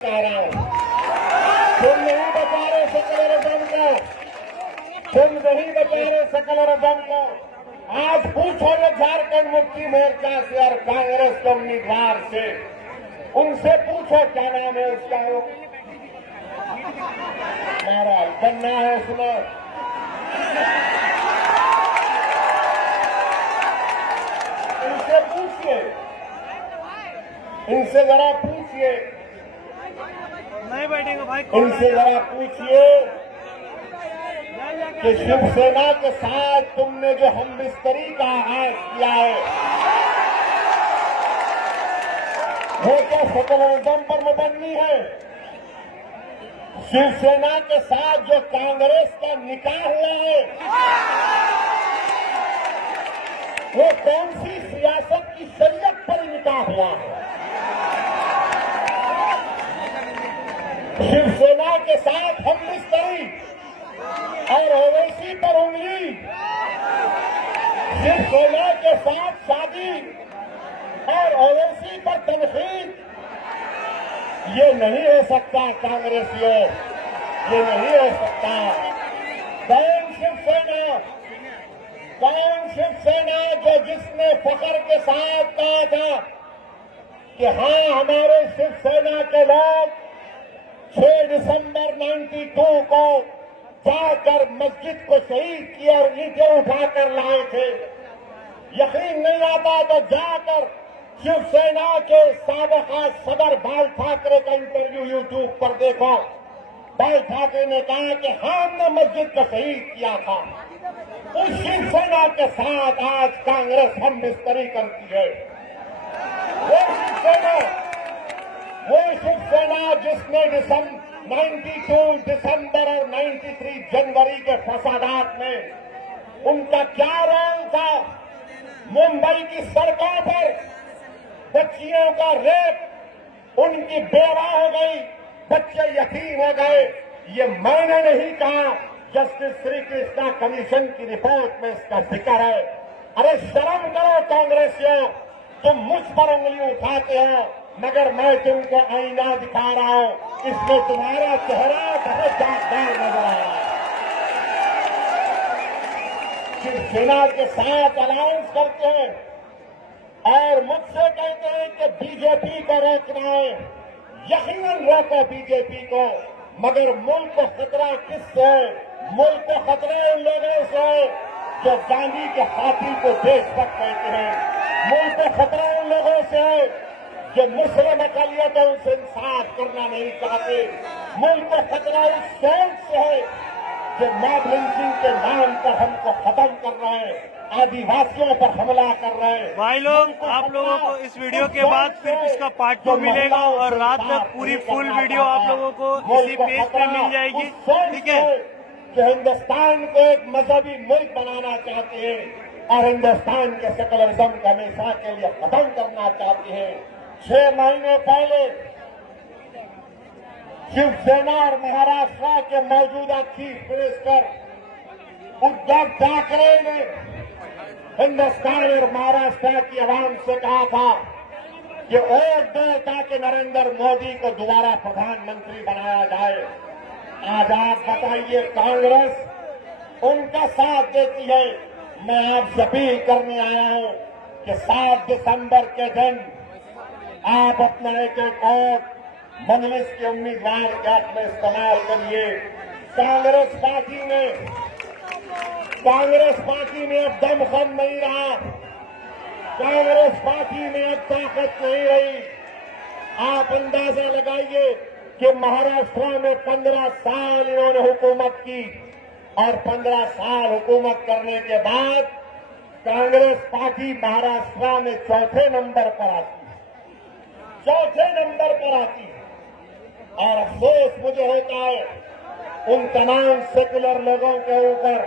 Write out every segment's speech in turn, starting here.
कह रहा हूं, तुम नहीं बचा रहे सेकुलरिज्म को, तुम नहीं बचा रहे सेकुलरिज्म को। आज पूछो ये झारखंड मुक्ति मोर्चा से और कांग्रेस के उम्मीदवार से, उनसे पूछो क्या नाम है उसका, वो महाराज बनना है उसमें। इनसे पूछिए, इनसे जरा पूछिए, नहीं बैठेंगे भाई। इनसे जरा पूछिए कि शिवसेना के साथ तुमने जो हमबिस्तरी का आगाज किया है, वो क्या सेकुलरिज्म पर मुबन्नी है? शिवसेना के साथ जो कांग्रेस का निकाह हुआ है, वो कौन सी सियासत की शरीयत पर निकाह हुआ है? शिवसेना के साथ हमबिस्तरी और ओवैसी पर उंगली, शिवसेना के साथ शादी और ओवैसी पर तनखीद, ये नहीं हो सकता कांग्रेसियों, ये नहीं हो सकता। कौन शिवसेना, कौन शिवसेना जो जिसने फख्र के साथ कहा था कि हाँ हमारे शिवसेना के लोग 6 दिसंबर 92 को जाकर मस्जिद को शहीद किया और ईंटें उठाकर लाए थे। यकीन नहीं आता तो जाकर शिवसेना के साबका सदर बाल ठाकरे का इंटरव्यू यूट्यूब पर देखो। बाल ठाकरे ने कहा कि हमने मस्जिद को शहीद किया था। उस शिवसेना के साथ आज कांग्रेस हमबिस्तरी करती है। वो शिवसेना जिसने 92 दिसंबर और 93 जनवरी के फसादात में उनका क्या रोल था? मुंबई की सड़कों पर बच्चियों का रेप, उनकी बेवा हो गई, बच्चे यतीम हो गए। ये मैंने नहीं कहा, जस्टिस श्री कृष्णा कमीशन की रिपोर्ट में इसका जिक्र है। अरे शर्म करो कांग्रेसियों, तुम मुझ पर उंगली उठाते हो, मगर मैं तुमको आईना दिखा रहा हूं, इसमें तुम्हारा चेहरा बहुत जानदार नजर आ रहा है। शिवसेना के साथ अलाउंस करते हैं और मुझसे कहते हैं कि बीजेपी को रोकना है। यकीनन रोको बीजेपी को, मगर मुल्क को खतरा किससे है? मुल्क को खतरा उन लोगों से जो गांधी के हाथी को देशभक्त कहते हैं। मुल्क को खतरा उन लोगों से है जो मुस्लिम अकालियतों से इंसाफ करना नहीं चाहते। मुल्क को खतरा उस सोच से है जो मॉब लिंचिंग के नाम पर हमको खत्म कर रहे हैं, आदिवासियों पर हमला कर रहे हैं। भाई लोग, आप लोगों को इस वीडियो के बाद फिर इसका पार्ट 2 मिलेगा और रात में पूरी फुल वीडियो आप लोगों को इसी पेज पे मिल जाएगी। ठीक है, कि हिंदुस्तान को एक मजहबी मुल्क बनाना चाहते हैं और हिंदुस्तान के सेकुलरिज्म को हमेशा के लिए खत्म करना चाहते हैं। 6 महीने पहले शिवसेना और महाराष्ट्र के मौजूदा चीफ मिनिस्टर उद्धव ठाकरे ने हिंदुस्तान और महाराष्ट्र की आवाम से कहा था कि वोट दो ताकि नरेंद्र मोदी को दोबारा प्रधानमंत्री बनाया जाए। आज आप बताइए, कांग्रेस उनका साथ देती है। मैं आपसे अपील करने आया हूं कि 7 दिसंबर के दिन आप अपना एक वोट मजलिस के उम्मीदवार के हक में इस्तेमाल करिए। कांग्रेस पार्टी में अब दमखम नहीं रहा, कांग्रेस पार्टी में अब ताकत नहीं रही। आप अंदाजा लगाइए कि महाराष्ट्र में 15 साल इन्होंने हुकूमत की और 15 साल हुकूमत करने के बाद कांग्रेस पार्टी महाराष्ट्र में चौथे नंबर पर आती है, चौथे नंबर पर आती है। और अफसोस मुझे होता है उन तमाम सेकुलर लोगों के ऊपर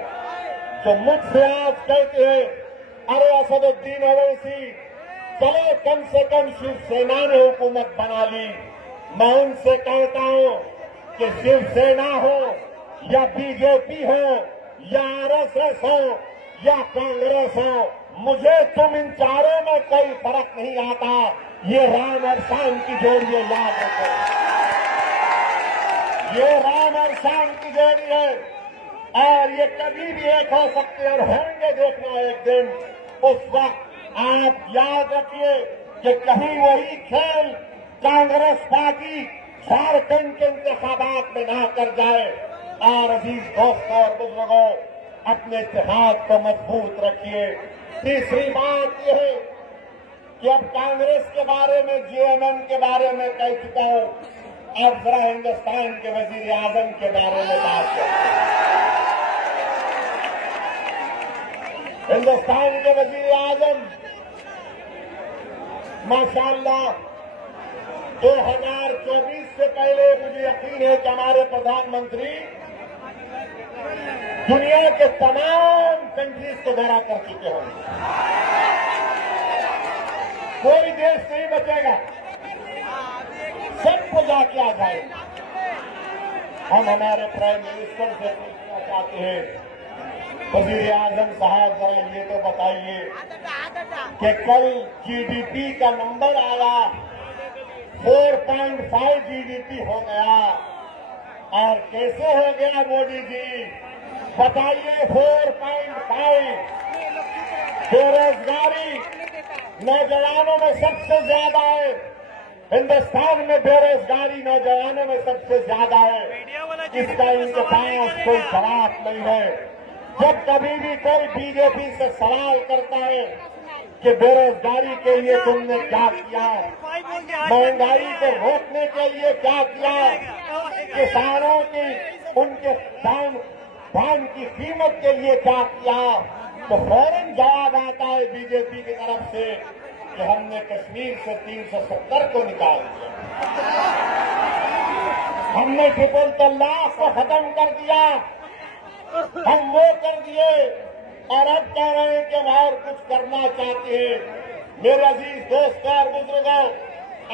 जो मुझसे आज कहते हैं अरे असदुद्दीन ओवैसी, चलो कम से कम शिवसेना ने हुकूमत बना ली। मैं उनसे कहता हूं कि शिवसेना हो या बीजेपी हो या आरएसएस हो या कांग्रेस हो, मुझे तुम इन चारों में कोई फर्क नहीं आता। ये राम और शाम की जोड़ी याद रखो। ये राम और श्याम की जोड़ी है और ये कभी भी एक हो सकते हैं और होंगे, देखना एक दिन। उस वक्त आप याद रखिए कि कहीं वही खेल कांग्रेस पार्टी झारखंड के इंतखाबात में ना कर जाए। और अजीज दोस्तों और बुजुर्गों, अपने इत्तेहाद को मजबूत रखिए। तीसरी बात यह है कि अब कांग्रेस के बारे में, जेएमएम के बारे में कह चुका हूं, अब जरा हिंदुस्तान के वजीर आजम के बारे में बात करें। हिंदुस्तान के वजीर आजम माशाअल्लाह 2024 से पहले मुझे यकीन है कि हमारे प्रधानमंत्री दुनिया के तमाम कंट्रीज को दौरा कर चुके होंगे। कोई देश नहीं बचेगा, सबको जाके आ जाएगा। हम हमारे प्राइम मिनिस्टर से पूछना चाहते हैं, वजीर आजम साहब जरा ये तो बताइए कि कल जीडीपी का नंबर आया 4.5 जीडीपी हो गया। और कैसे हो गया मोदी जी बताइए? 4.5। बेरोजगारी नौजवानों में सबसे ज्यादा है, हिंदुस्तान में बेरोजगारी नौजवानों में सबसे ज्यादा है। इसका इनके पास कोई जवाब नहीं है। जब कभी भी कोई बीजेपी से सवाल करता है कि बेरोजगारी के लिए तुमने क्या किया, महंगाई को रोकने के लिए क्या किया, किसानों की उनके धान की कीमत के लिए क्या किया, तो फौरन जवाब आता है बीजेपी की तरफ से कि हमने कश्मीर से 370 को निकाल दिया, हमने ट्रिपल तलाक को खत्म कर दिया, हम वो कर दिए और अब कह रहे हैं कि हम और कुछ करना चाहते हैं। मेरे अजीज दोस्तों और बुजुर्गों,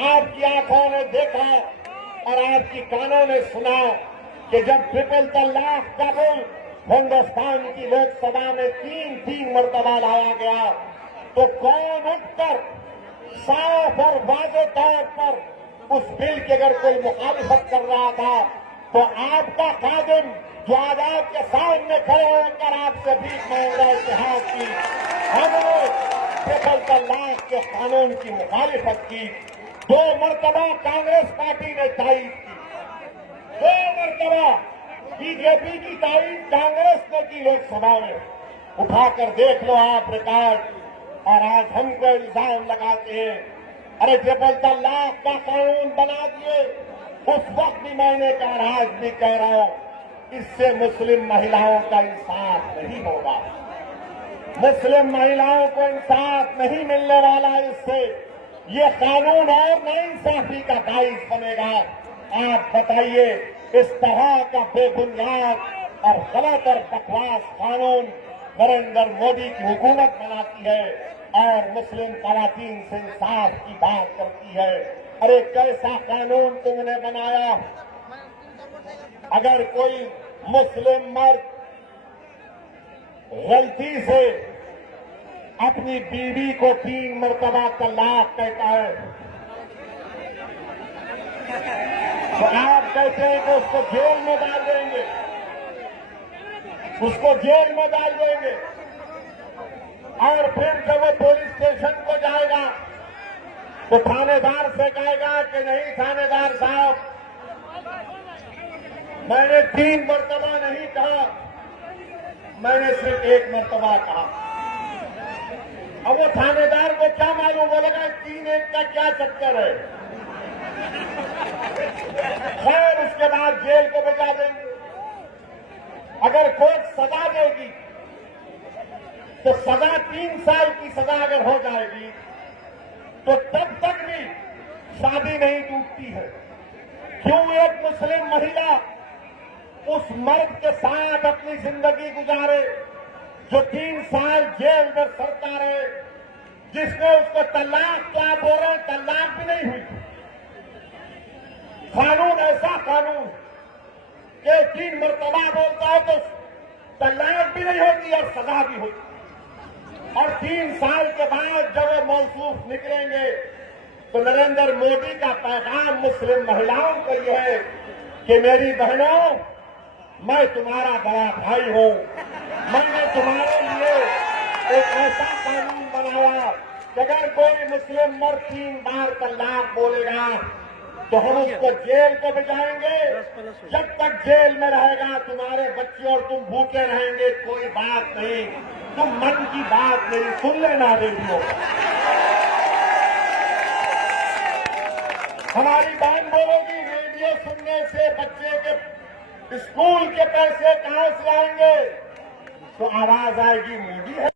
आपकी आंखों ने देखा और आपकी कानों ने सुना कि जब ट्रिपल तलाक का बिल हिंदुस्तान की लोकसभा में 3 मरतबा लाया गया तो कौन उठकर साफ और वाज़े तौर पर उस बिल की अगर कोई मुखालिफत कर रहा था तो आपका खादिम जो आज आपके सामने खड़े होकर आपसे भीख मांग रहा है इतिहास की, हमने ट्रिपल तलाक के कानून की मुखालिफत की। 2 मरतबा कांग्रेस पार्टी ने तायीद की, 2 मरतबा बीजेपी की तायीद कांग्रेस ने की लोकसभा में। उठाकर देख लो आप रिकॉर्ड। और आज हमको इल्जाम लगाते हैं, अरे ट्रिपल तलाक का कानून बना दिए। उस वक्त भी मैंने कहा, आज भी कह रहा हूं, इससे मुस्लिम महिलाओं का इंसाफ नहीं होगा, मुस्लिम महिलाओं को इंसाफ नहीं मिलने वाला। इससे ये कानून और नाइंसाफी का बाइस बनेगा। आप बताइए, इस तरह का बेबुनियाद और गलत और बकवास कानून नरेंद्र मोदी की हुकूमत बनाती है और मुस्लिम खवातीन से इंसाफ की बात करती है। अरे कैसा कानून तुमने बनाया? अगर कोई मुस्लिम मर्द गलती से अपनी बीवी को 3 मरतबा तलाक कहता है तो आप कहते हैं कि उसको जेल में डाल देंगे, उसको जेल में डाल देंगे। और फिर जब वो पुलिस स्टेशन को जाएगा तो थानेदार से कहेगा कि नहीं थानेदार साहब, मैंने 3 मरतबा नहीं कहा, मैंने सिर्फ 1 मरतबा कहा। अब वो थानेदार को क्या मालूम, बोलेगा 3-1 का क्या चक्कर है। खैर उसके बाद जेल को भिजा देंगे। अगर कोर्ट सजा देगी तो सजा 3 साल की सजा अगर हो जाएगी तो तब तक भी शादी नहीं टूटती है। क्यों एक मुस्लिम महिला उस मर्द के साथ अपनी जिंदगी गुजारे जो 3 साल जेल में सड़ता रहे, जिसने उसको तलाक क्या बोल रहे, तलाक भी नहीं हुई। कानून ऐसा कानून कि 3 मरतबा बोलता है तो तलाक भी नहीं होती और सजा भी होती। और 3 साल के बाद जब वो मौसूफ निकलेंगे तो नरेंद्र मोदी का पैगाम मुस्लिम महिलाओं को यह है कि मेरी बहनों, मैं तुम्हारा बड़ा भाई हूं। मैंने तुम्हारे लिए एक ऐसा कानून बनाया कि अगर कोई मुस्लिम मर्द 3 बार तलाक बोलेगा तो हम उसको जेल को भिजाएंगे। जब तक जेल में रहेगा तुम्हारे बच्चे और तुम भूखे रहेंगे, कोई बात नहीं। तुम मन की बात मेरी सुन लेना रेडियो। हमारी बहन बोलेगी रेडियो सुनने से बच्चे के स्कूल के पैसे कहां से आएंगे, तो आवाज आएगी मोदी है।